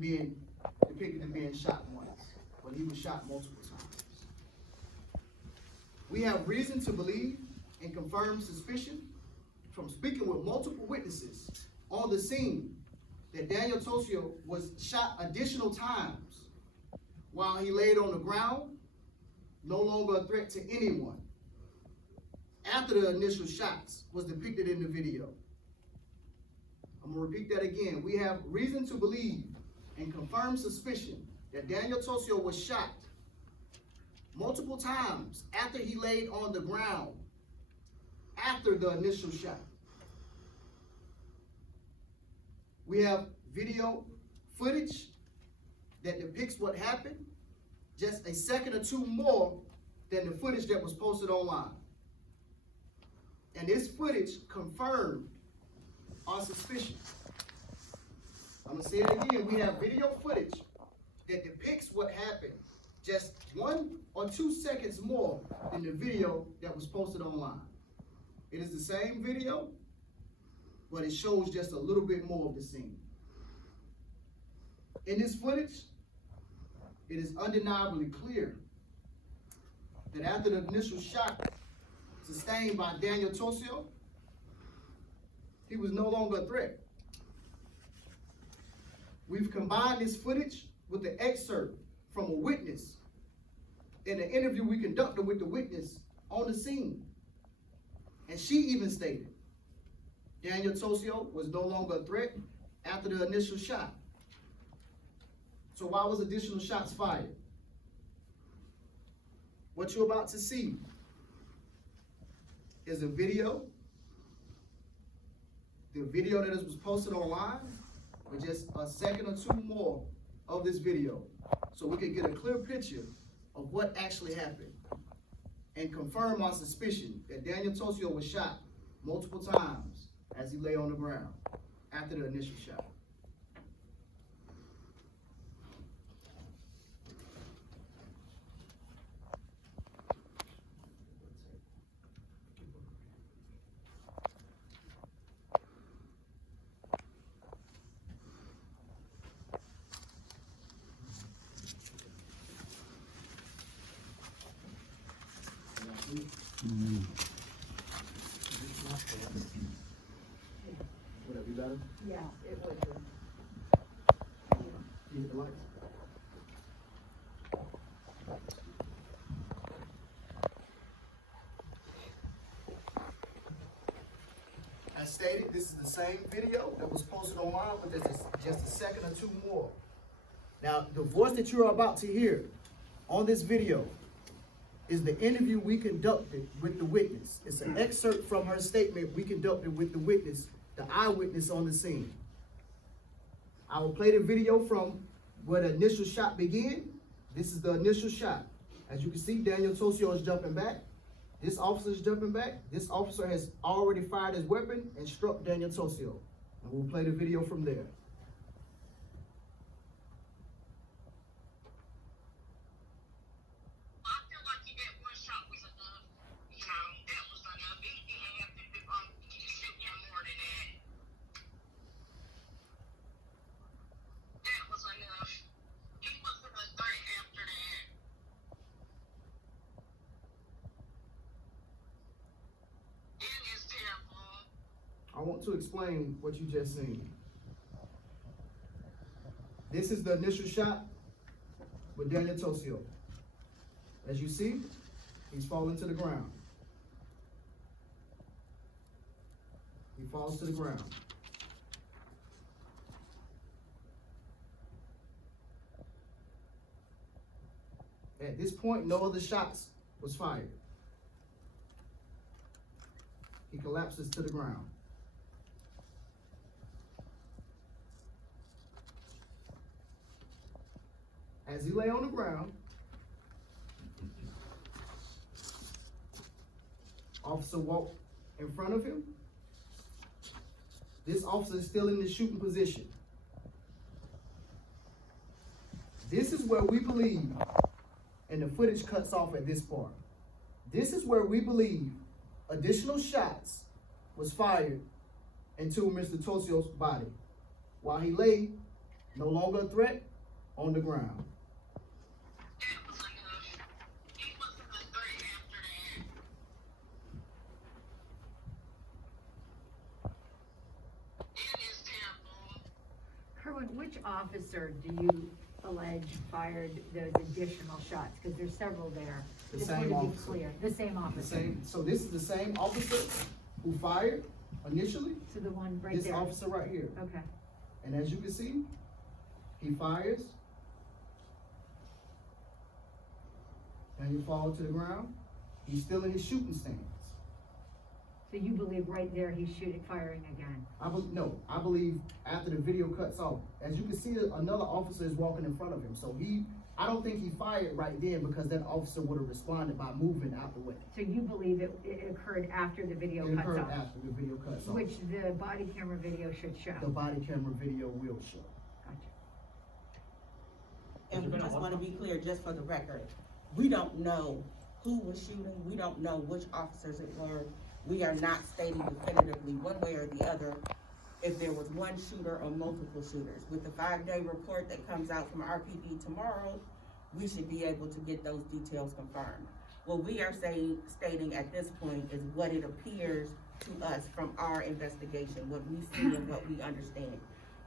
being depicted as being shot once, but he was shot multiple times. We have reason to believe and confirm suspicion from speaking with multiple witnesses on the scene that Daniel Tosio was shot additional times while he laid on the ground, no longer a threat to anyone, after the initial shots was depicted in the video. I'm going to repeat that again. We have reason to believe and confirm suspicion that Daniel Tosio was shot multiple times after he laid on the ground after the initial shot. We have video footage that depicts what happened just a second or two more than the footage that was posted online. And this footage confirmed our suspicion. I'm going to say it again. We have video footage that depicts what happened just 1 or 2 seconds more than the video that was posted online. It is the same video, but it shows just a little bit more of the scene. In this footage, it is undeniably clear that after the initial shot sustained by Daniel Tosio, he was no longer a threat. We've combined this footage with the excerpt from a witness in the interview we conducted with the witness on the scene. And she even stated Daniel Tosio was no longer a threat after the initial shot. So why was additional shots fired? What you're about to see is a video. The video that was posted online with just a second or two more of this video, so we could get a clear picture of what actually happened and confirm our suspicion that Daniel Tosio was shot multiple times as he lay on the ground after the initial shot. Whatever, you got it? Yeah, it would be. You hit the lights? As stated, this is the same video that was posted online, but there's just a second or two more. Now, the voice that you're about to hear on this video is the interview we conducted with the witness. It's an excerpt from her statement we conducted with the witness, the eyewitness on the scene. I will play the video from where the initial shot began. This is the initial shot. As you can see, Daniel Tosio is jumping back. This officer is jumping back. This officer has already fired his weapon and struck Daniel Tosio. And we'll play the video from there. I want to explain what you just seen. This is the initial shot with Daniel Tosio. As you see, he's falling to the ground. He falls to the ground. At this point, no other shots was fired. He collapses to the ground. As he lay on the ground, officer walked in front of him. This officer is still in the shooting position. This is where we believe, and the footage cuts off at this part. This is where we believe additional shots was fired into Mr. Tosio's body while he lay No longer a threat, on the ground. Kerwin, which officer do you allege fired those additional shots? Because there's several there. The Just same want to be officer. clear. The same The officer. same, so this is the same officer who fired initially, So the one right this there. officer right here. Okay. And as you can see, he fires. And you fall to the ground. He's still in his shooting stance. So you believe right there he's firing again? I believe after the video cuts off, as you can see, another officer is walking in front of him. So I don't think he fired right then because that officer would have responded by moving out the way. So you believe it occurred after the video It cuts occurred off? after the video cuts off. Which the body camera video should show. The body camera video will show. Gotcha. And we just wanna be clear, just for the record, we don't know who was shooting, we don't know which officers it were. We are not stating definitively one way or the other if there was one shooter or multiple shooters. With the 5-day report that comes out from RPD tomorrow, we should be able to get those details confirmed. What we are stating at this point is what it appears to us from our investigation, what we see and what we understand.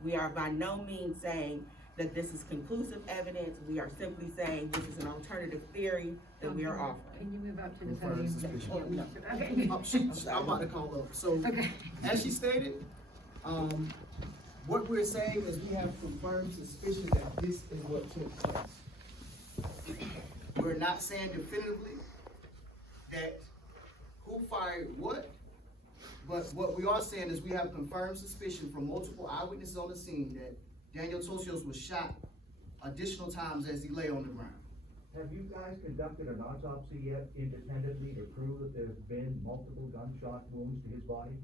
We are by no means saying that this is conclusive evidence. We are simply saying this is an alternative theory that we are offering. Can you move up to the Confirmed podium? suspicion. Oh, no. Okay. I'm about to call up. So, Okay. as she stated, what we're saying is we have confirmed suspicion that this is what took place. We're not saying definitively that who fired what, but what we are saying is we have confirmed suspicion from multiple eyewitnesses on the scene that Daniel Tosios was shot additional times as he lay on the ground. Have you guys conducted an autopsy yet independently to prove that there's been multiple gunshot wounds to his body?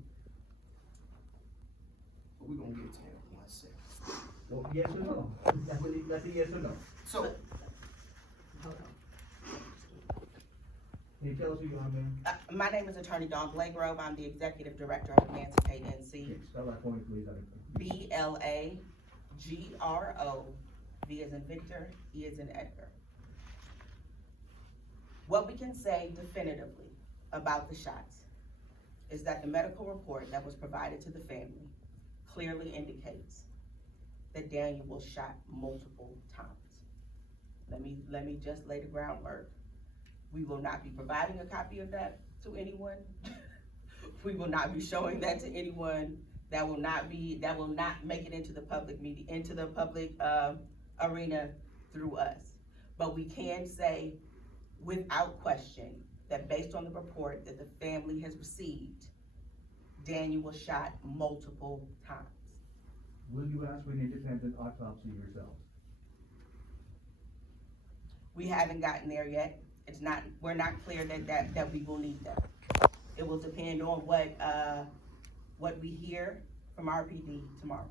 But we're gonna get to that in 1 second. Well, yes or no? That's a yes or no. So, Hold on. Can you tell us who you are, ma'am? My name is Attorney Dawn Blagrove. I'm the Executive Director of Emancipate NC. Okay, spell that for me, please. BLAGRO, V as in Victor, E as in Edgar. What we can say definitively about the shots is that the medical report that was provided to the family clearly indicates that Daniel was shot multiple times. Let me just lay the groundwork. We will not be providing a copy of that to anyone. We will not be showing that to anyone. That will not make it into the public media, into the public arena through us. But we can say without question that based on the report that the family has received, Daniel was shot multiple times. Will you ask for an independent autopsy yourself? We haven't gotten there yet. We're not clear that we will need that. It will depend on what we hear from RPD tomorrow.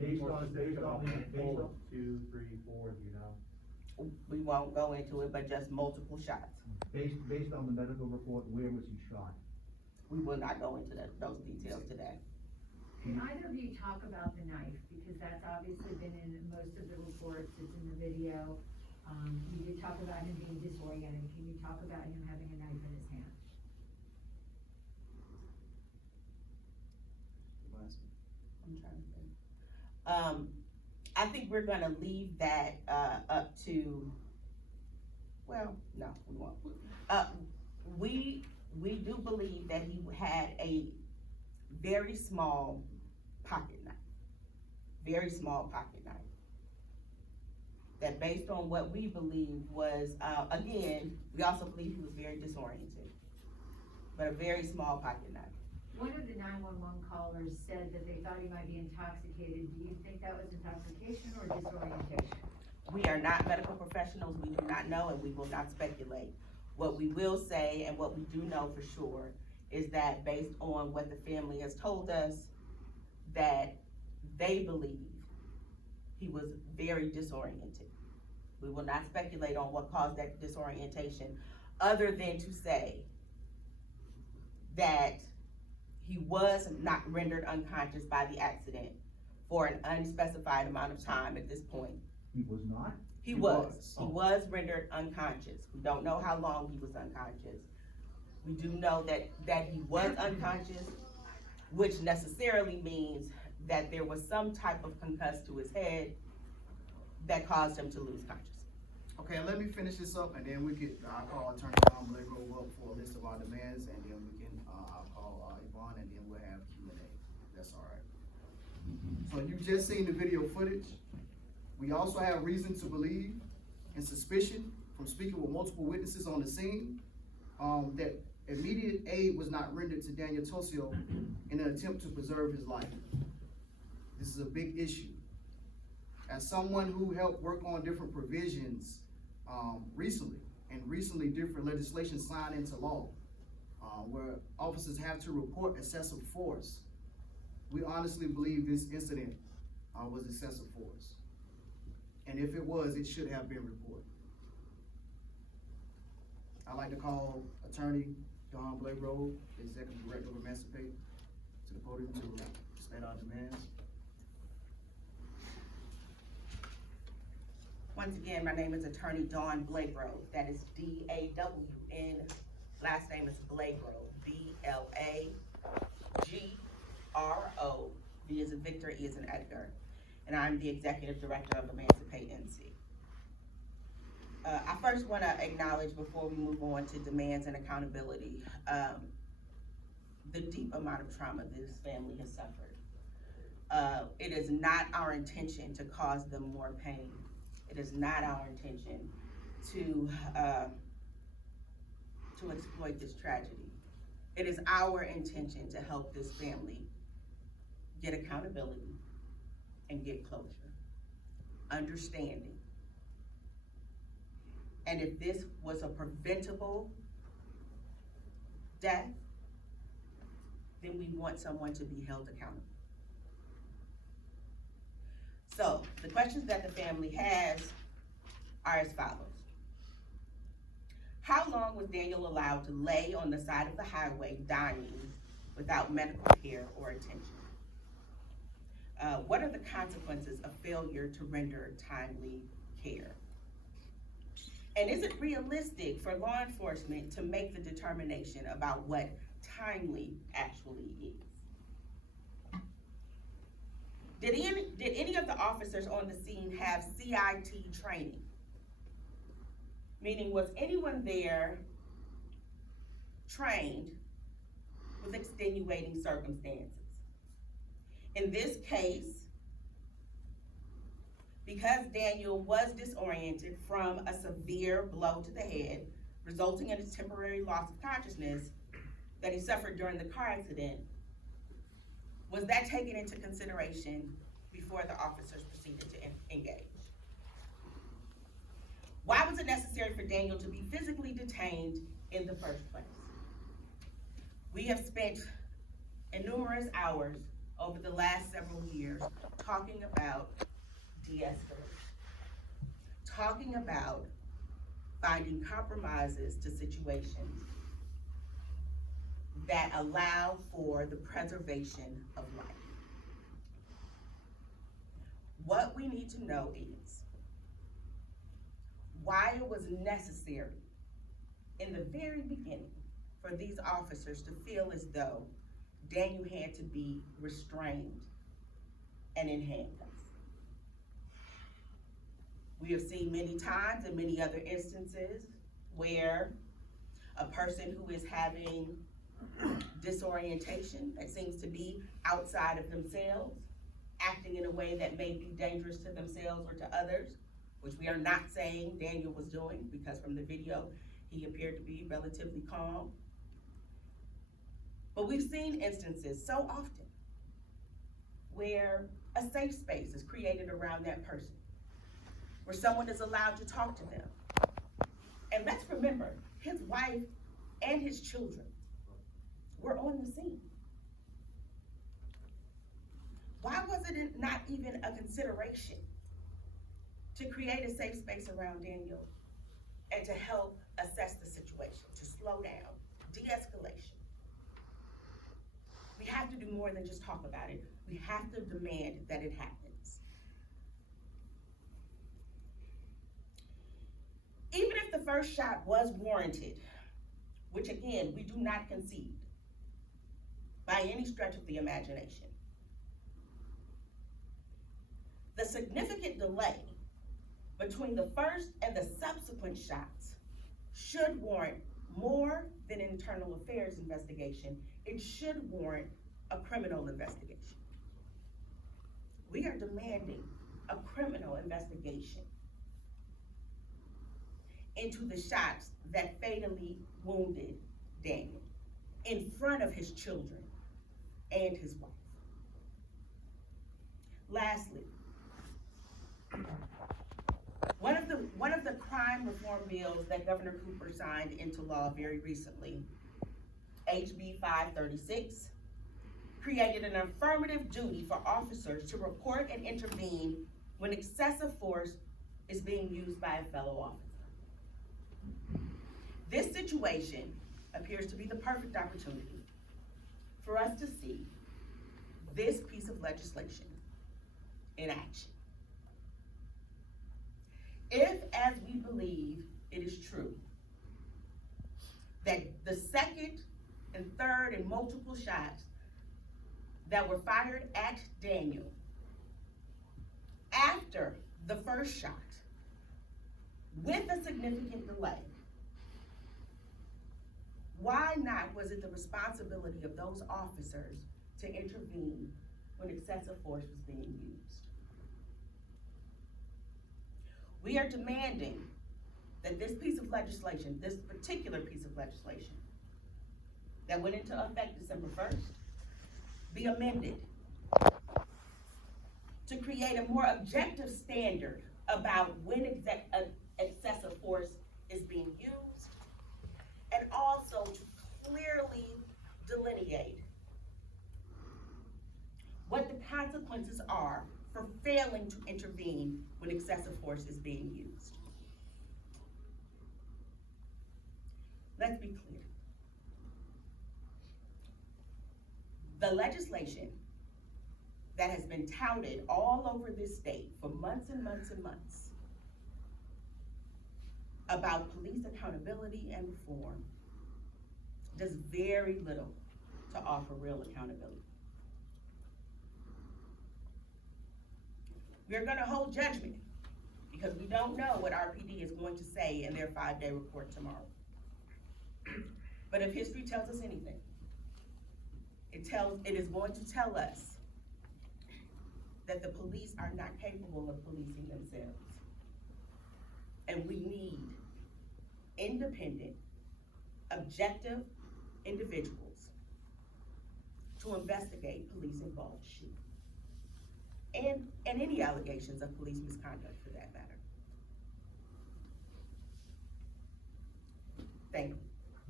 Based on 2, 3, 4, you know? We won't go into it, but just multiple shots. based on the medical report, where was he shot? We will not go into those details today. Can either of you talk about the knife? Because that's obviously been in most of the reports, it's in the video. You did talk about him being disoriented. Can you talk about him having a knife in his hand? I'm trying to think. I think we're gonna leave that, up to, well, no, we won't. We do believe that he had a very small pocket knife. Very small pocket knife. That based on what we believe was, again, we also believe he was very disoriented. But a very small pocket knife. One of the 911 callers said that they thought he might be intoxicated. Do you think that was intoxication or disorientation? We are not medical professionals, we do not know, and we will not speculate. What we will say, and what we do know for sure, is that based on what the family has told us, that they believe he was very disoriented. We will not speculate on what caused that disorientation, other than to say that he was not rendered unconscious by the accident, for an unspecified amount of time at this point. He was not? He was rendered unconscious. We don't know how long he was unconscious. We do know that he was unconscious, which necessarily means that there was some type of concuss to his head that caused him to lose consciousness. Okay, let me finish this up, and then I'll call Attorney Don Blagrove up for a list of our demands, and then we can, I'll call Yvonne, and then we'll have Q&A. That's all right. So you've just seen the video footage. We also have reason to believe and suspicion from speaking with multiple witnesses on the scene, that immediate aid was not rendered to Daniel Tosio in an attempt to preserve his life. This is a big issue. As someone who helped work on different provisions recently different legislation signed into law, where officers have to report excessive force, we honestly believe this incident was excessive force. And if it was, it should have been reported. I'd like to call Attorney Don Blagrove, Executive Director of Emancipate, to the podium to state our demands. Once again, my name is Attorney Dawn Blagrove. That is D-A-W-N. Last name is Blagrove, B-L-A-G-R-O. V as in Victor, E as in Edgar. And I'm the Executive Director of Emancipate NC. I first want to acknowledge, before we move on to demands and accountability, the deep amount of trauma this family has suffered. It is not our intention to cause them more pain. It is not our intention to exploit this tragedy. It is our intention to help this family get accountability and get closure, understanding. And if this was a preventable death, then we want someone to be held accountable. So the questions that the family has are as follows. How long was Daniel allowed to lay on the side of the highway dying without medical care or attention? What are the consequences of failure to render timely care? And is it realistic for law enforcement to make the determination about what timely actually is? Did any of the officers on the scene have CIT training? Meaning, was anyone there trained with extenuating circumstances? In this case, because Daniel was disoriented from a severe blow to the head, resulting in a temporary loss of consciousness that he suffered during the car accident, was that taken into consideration before the officers proceeded to engage? Why was it necessary for Daniel to be physically detained in the first place? We have spent numerous hours over the last several years talking about de-escalation, talking about finding compromises to situations that allow for the preservation of life. What we need to know is why it was necessary in the very beginning for these officers to feel as though Daniel had to be restrained and in handcuffs. We have seen many times and many other instances where a person who is having disorientation that seems to be outside of themselves, acting in a way that may be dangerous to themselves or to others, which we are not saying Daniel was doing, because from the video, he appeared to be relatively calm. But we've seen instances so often where a safe space is created around that person, where someone is allowed to talk to them. And let's remember, his wife and his children were on the scene. Why was it not even a consideration to create a safe space around Daniel and to help assess the situation, to slow down, de-escalation? We have to do more than just talk about it. We have to demand that it happens. Even if the first shot was warranted, which again, we do not concede by any stretch of the imagination, the significant delay between the first and the subsequent shots should warrant more than an internal affairs investigation. It should warrant a criminal investigation. We are demanding a criminal investigation into the shots that fatally wounded Daniel in front of his children and his wife. Lastly, one of the crime reform bills that Governor Cooper signed into law very recently, HB 536, created an affirmative duty for officers to report and intervene when excessive force is being used by a fellow officer. This situation appears to be the perfect opportunity for us to see this piece of legislation in action. If, as we believe it is true, that the second and third and multiple shots that were fired at Daniel after the first shot, with a significant delay, why not was it the responsibility of those officers to intervene when excessive force was being used? We are demanding that this piece of legislation, this particular piece of legislation that went into effect December 1st, be amended to create a more objective standard about when excessive force is being used, and also to clearly delineate what the consequences are for failing to intervene when excessive force is being used. Let's be clear. The legislation that has been touted all over this state for months and months and months about police accountability and reform does very little to offer real accountability. We're gonna hold judgment because we don't know what RPD is going to say in their 5-day report tomorrow. But if history tells us anything, it is going to tell us that the police are not capable of policing themselves. And we need independent, objective individuals to investigate police-involved shooting. And any allegations of police misconduct for that matter. Thank you.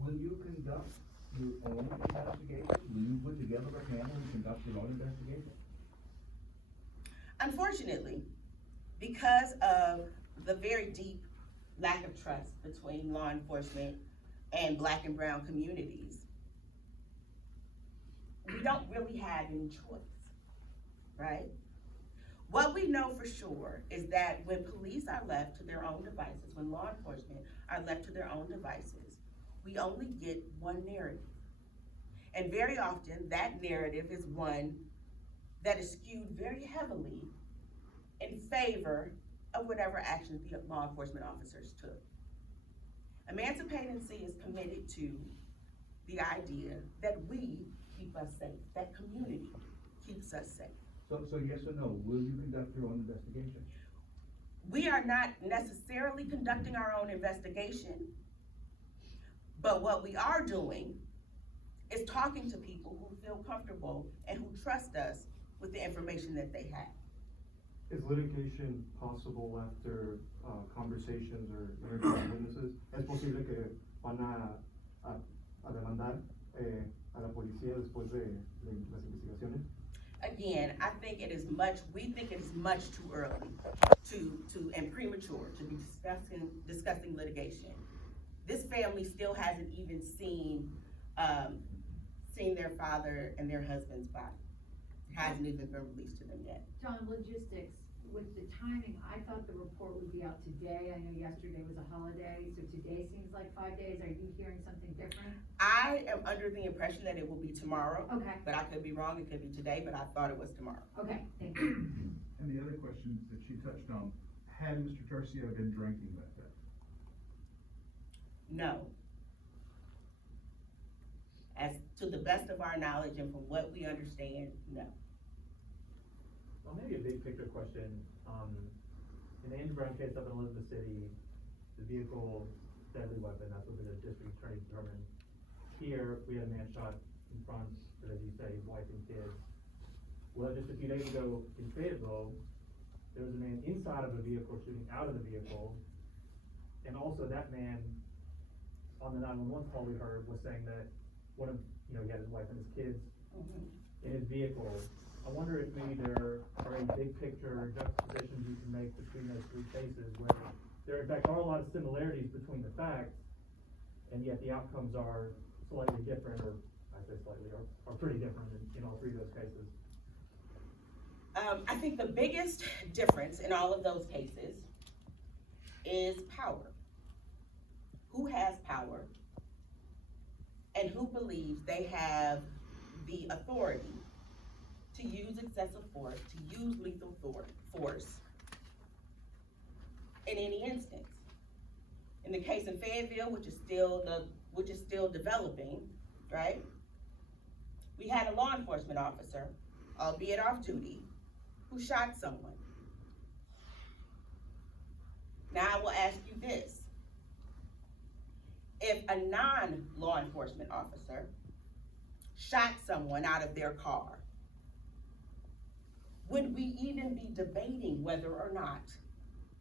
Will you conduct your own investigation? Will you put together a panel and conduct your own investigation? Unfortunately, because of the very deep lack of trust between law enforcement and Black and brown communities, we don't really have any choice, right? What we know for sure is that when police are left to their own devices, when law enforcement are left to their own devices, we only get one narrative. And very often that narrative is one that is skewed very heavily in favor of whatever actions the law enforcement officers took. Emancipate NC is committed to the idea that we keep us safe, that community keeps us safe. So yes or no, will you conduct your own investigation? We are not necessarily conducting our own investigation, but what we are doing is talking to people who feel comfortable and who trust us with the information that they have. Is litigation possible after conversations or interviews with witnesses? ¿Es posible que van a demandar a la policía después de las investigaciones? Again, we think it is much too early and premature to be discussing litigation. This family still hasn't even seen seen their father and their husband's body. It hasn't even been released to them yet. John, logistics, with the timing, I thought the report would be out today. I know yesterday was a holiday, so today seems like 5 days. Are you hearing something different? I am under the impression that it will be tomorrow, Okay, but I could be wrong, it could be today, but I thought it was tomorrow. okay, thank you. And the other question that she touched on, had Mr. Garcia been drinking that day? No. As to the best of our knowledge and from what we understand, no. Well, maybe a big picture question, in the Andrew Brown case up in Elizabeth City, the vehicle, deadly weapon, that's what the district attorney determined. Here, we had a man shot in front, but as you say, his wife and kids. Well, just a few days ago in Fayetteville, there was a man inside of a vehicle shooting out of the vehicle. And also that man, on the 911 call we heard, was saying that one of, he had his wife and his kids in his vehicle. I wonder if maybe there are any big picture juxtapositions you can make between those three cases where there in fact are a lot of similarities between the facts, and yet the outcomes are slightly different, or I say slightly, are pretty different in all three of those cases. I think the biggest difference in all of those cases is power. Who has power and who believes they have the authority to use excessive force, to use lethal force in any instance. In the case in Fayetteville, which is still developing, right? We had a law enforcement officer, albeit off duty, who shot someone. Now I will ask you this. If a non-law enforcement officer shot someone out of their car, would we even be debating whether or not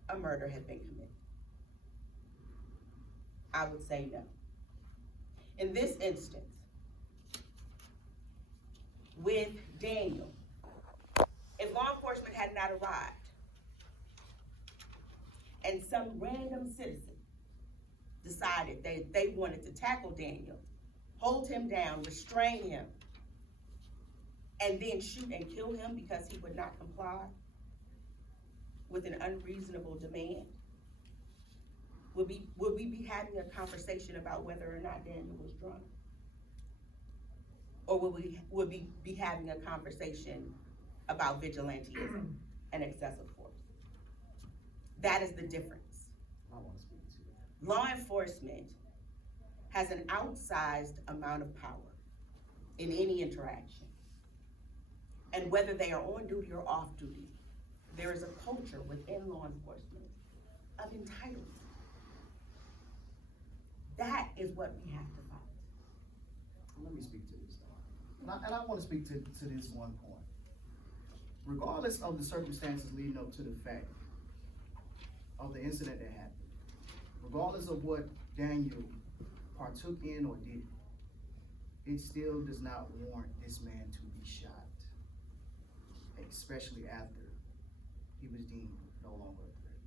a murder had been committed? I would say no. In this instance, with Daniel, if law enforcement had not arrived and some random citizen decided they wanted to tackle Daniel, hold him down, restrain him, and then shoot and kill him because he would not comply with an unreasonable demand, would we be having a conversation about whether or not Daniel was drunk? Or would we be having a conversation about vigilantism and excessive force? That is the difference. I wanna speak to that. Law enforcement has an outsized amount of power in any interaction. And whether they are on duty or off duty, there is a culture within law enforcement of entitlement. That is what we have to fight. Let me speak to this, and I wanna speak to this one point. Regardless of the circumstances leading up to the fact of the incident that happened, regardless of what Daniel partook in or did, it still does not warrant this man to be shot, especially after he was deemed no longer a threat.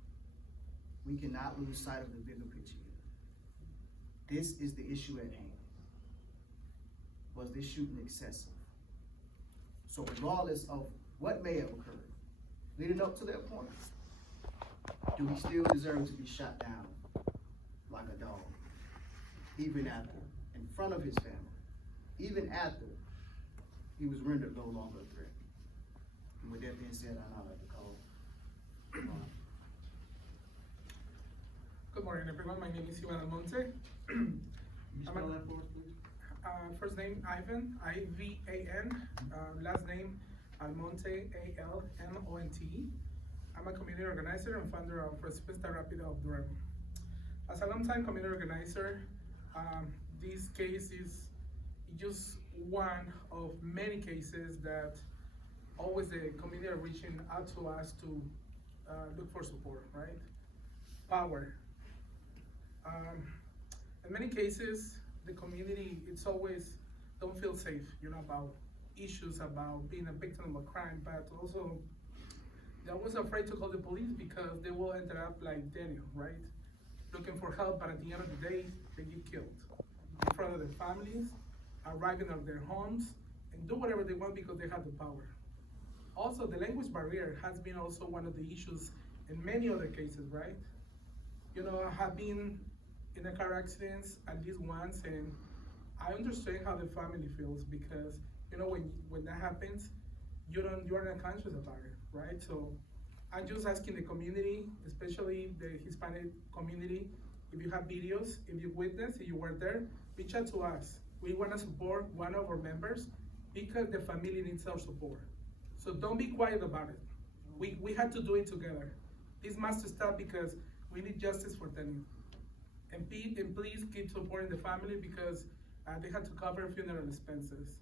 We cannot lose sight of the bigger picture here. This is the issue at hand. Was this shooting excessive? So regardless of what may have occurred, leading up to that point, do he still deserve to be shot down like a dog? Even after, in front of his family, even after he was rendered no longer a threat. And with that being said, I now like to call. Good morning, everyone. My name is Ivan Almonte. Can you spell that for us, please? First name Ivan, I-V-A-N. Last name Almonte, A-L-M-O-N-T-E. I'm a community organizer and founder of Respuesta Rápida of Durham. As a longtime community organizer, this case is just one of many cases that always the community are reaching out to us to look for support, right? Power. In many cases, the community, it's always don't feel safe, about issues about being a victim of a crime, but also they're always afraid to call the police because they will end up like Daniel, right? Looking for help, but at the end of the day, they get killed in front of their families, arriving at their homes and do whatever they want because they have the power. Also, the language barrier has been also one of the issues in many other cases, right? You know, I have been in a car accidents at least once, and I understand how the family feels because, you know, when that happens, you're not conscious about it, right? So I'm just asking the community, especially the Hispanic community, if you have videos, if you witness, if you were there, reach out to us. We wanna support one of our members because the family needs our support. So don't be quiet about it. We had to do it together. This must stop because we need justice for them. And please keep supporting the family because they had to cover funeral expenses.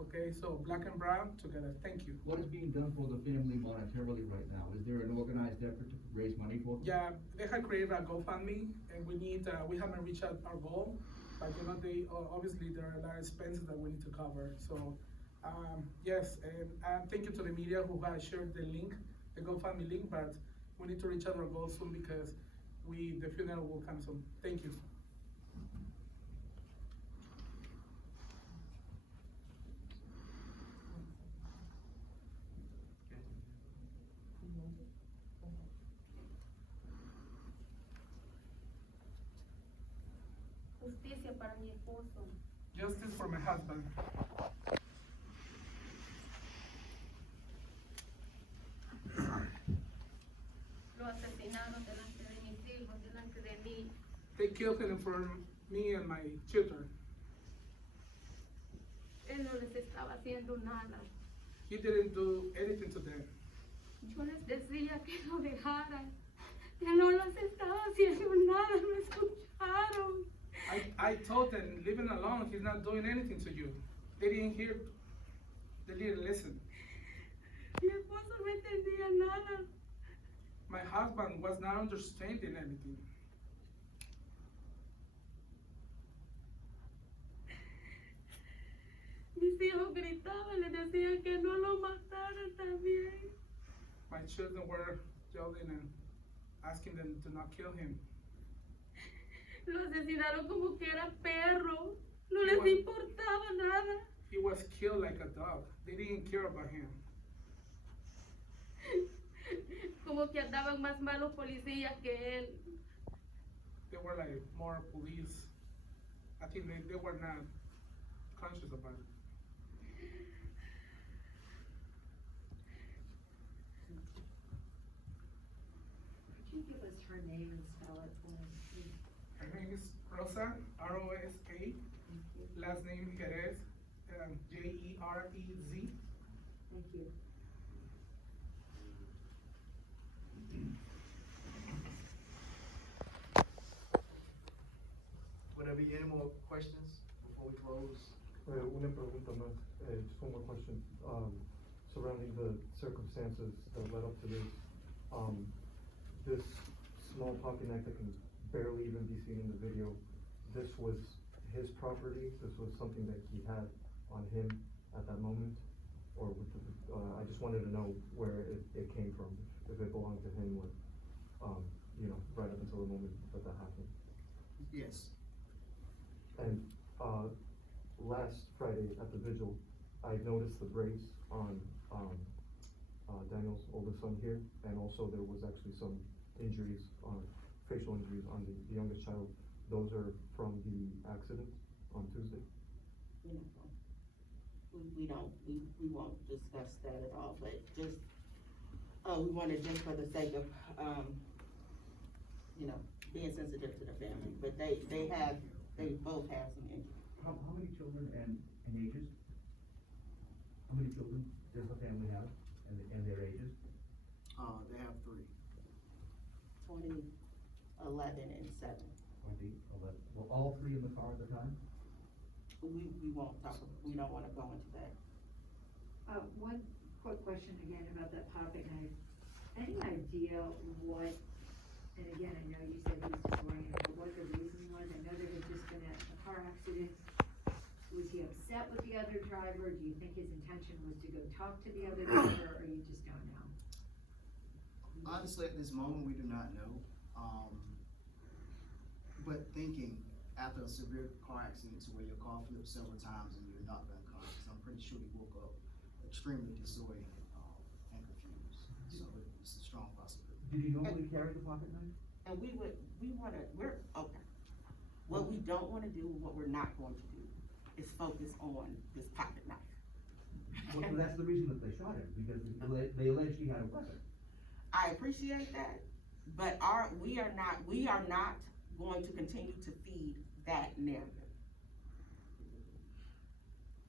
Okay, so Black and Brown together, thank you. What is being done for the family monetarily right now? Is there an organized effort to raise money for them? Yeah, they had created a GoFundMe, and we haven't reached out our goal, but you know, obviously there are a lot of expenses that we need to cover. So, yes, and thank you to the media who has shared the link, the GoFundMe link, but we need to reach out our goal soon because the funeral will come soon. Thank you. Justicia para mi esposo. Justice for my husband. Lo asesinaron delante de mis hijos, delante de mí. They killed him for me and my children. Él no les estaba haciendo nada. He didn't do anything to them. Yo les decía que lo dejaran. Que no les estaba haciendo nada, no escucharon. I told them, leave him alone, he's not doing anything to you. They didn't hear, they didn't listen. Mi esposo no entendía nada. My husband was not understanding anything. Mis hijos gritaban, les decían que no lo mataran también. My children were yelling and asking them to not kill him. Lo asesinaron como que era perro. No les importaba nada. He was killed like a dog. They didn't care about him. Como que andaban más malos policías que él. They were like more police. I think they were not conscious about it. Could you give us her name and spell it for us, please? Her name is Rosa, R-O-S-A. Last name Jerez, J-E-R-E-Z. Thank you. Would there be any more questions before we close? Una pregunta más, just one more question, surrounding the circumstances that led up to this. This small pocket knife that can barely even be seen in the video, this was his property, this was something that he had on him at that moment? Or I just wanted to know where it came from, if it belonged to him or, you know, right up until the moment that happened. Yes. And last Friday at the vigil, I noticed the brace on Daniel's oldest son here, and also there was actually some injuries, facial injuries on the youngest child. Those are from the accident on Tuesday? We won't discuss that at all, but just, we wanted just for the sake of, you know, being sensitive to the family, but they both have some injuries. How many children and ages? How many children does the family have and their ages? They have 3. 20, 11, and 7. 20, 11. Were all 3 in the car at the time? We won't talk, we don't wanna go into that. One quick question again about that pocket knife. Any idea what, and again, I know you said he was disoriented, but what the reason was? I know there had just been a car accident. Was he upset with the other driver? Do you think his intention was to go talk to the other driver, or you just don't know? Honestly, at this moment, we do not know. But thinking after a severe car accident to where your car flipped several times and you're not unconscious. I'm pretty sure he woke up extremely disoriented, and confused. So it's a strong possibility. Did you normally carry the pocket knife? And okay. What we don't wanna do, what we're not going to do, is focus on this pocket knife. Well, so that's the reason that they shot him, because they alleged he had a weapon. I appreciate that, but we are not going to continue to feed that narrative.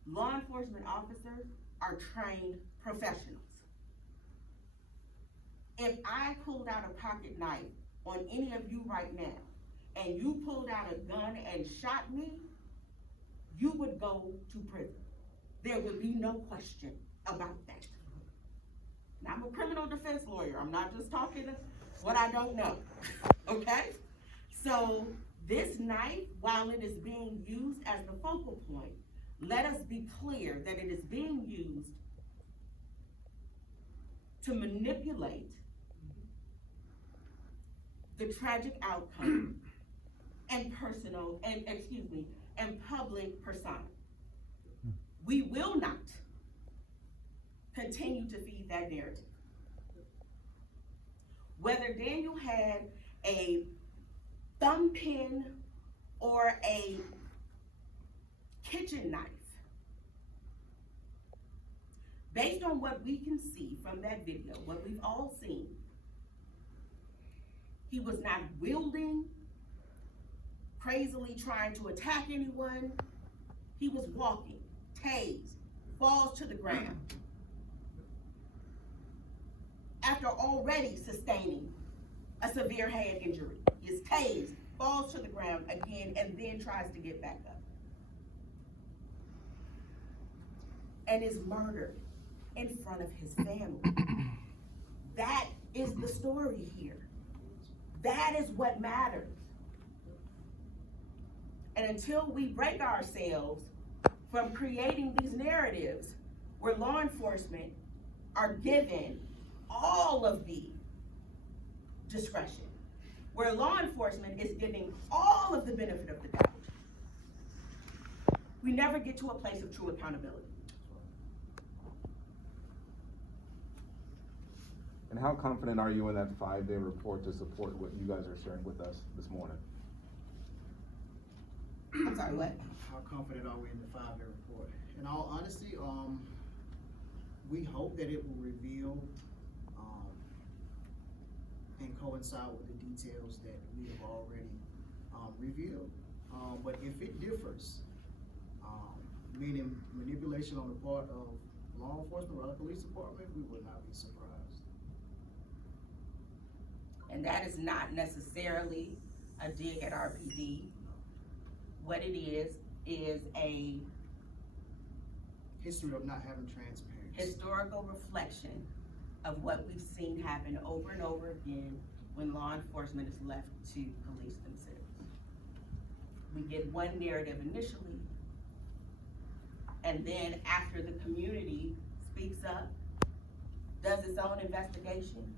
Law enforcement officers are trained professionals. If I pulled out a pocket knife on any of you right now, and you pulled out a gun and shot me, you would go to prison. There would be no question about that. Now, I'm a criminal defense lawyer. I'm not just talking what I don't know, okay? So this knife, while it is being used as the focal point, let us be clear that it is being used to manipulate the tragic outcome and public persona. We will not continue to feed that narrative. Whether Daniel had a thumb pin or a kitchen knife, based on what we can see from that video, what we've all seen, he was not wielding, crazily trying to attack anyone. He was walking, tased, falls to the ground after already sustaining a severe head injury. He is tased, falls to the ground again, and then tries to get back up. And is murdered in front of his family. That is the story here. That is what matters. And until we break ourselves from creating these narratives where law enforcement are given all of the discretion, where law enforcement is giving all of the benefit of the doubt, we never get to a place of true accountability. And how confident are you in that 5-day report to support what you guys are sharing with us this morning? I'm sorry, what? How confident are we in the 5-day report? In all honesty, we hope that it will reveal and coincide with the details that we have already revealed. But if it differs, meaning manipulation on the part of law enforcement or the police department, we will not be surprised. And that is not necessarily a dig at RPD. What it is a History of not having transparency. historical reflection of what we've seen happen over and over again when law enforcement is left to police themselves. We get one narrative initially, and then after the community speaks up, does its own investigation,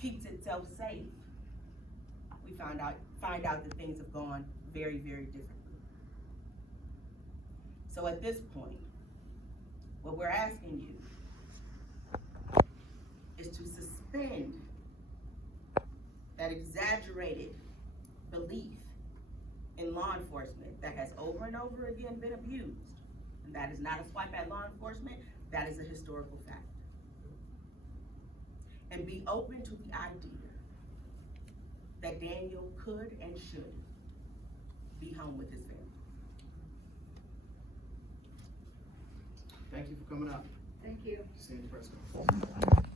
keeps itself safe, we find out that things have gone very, very differently. So at this point, what we're asking you is to suspend that exaggerated belief in law enforcement that has over and over again been abused. And that is not a swipe at law enforcement, that is a historical fact. And be open to the idea that Daniel could and should be home with his family. Thank you for coming out. Thank you. See you in the press conference.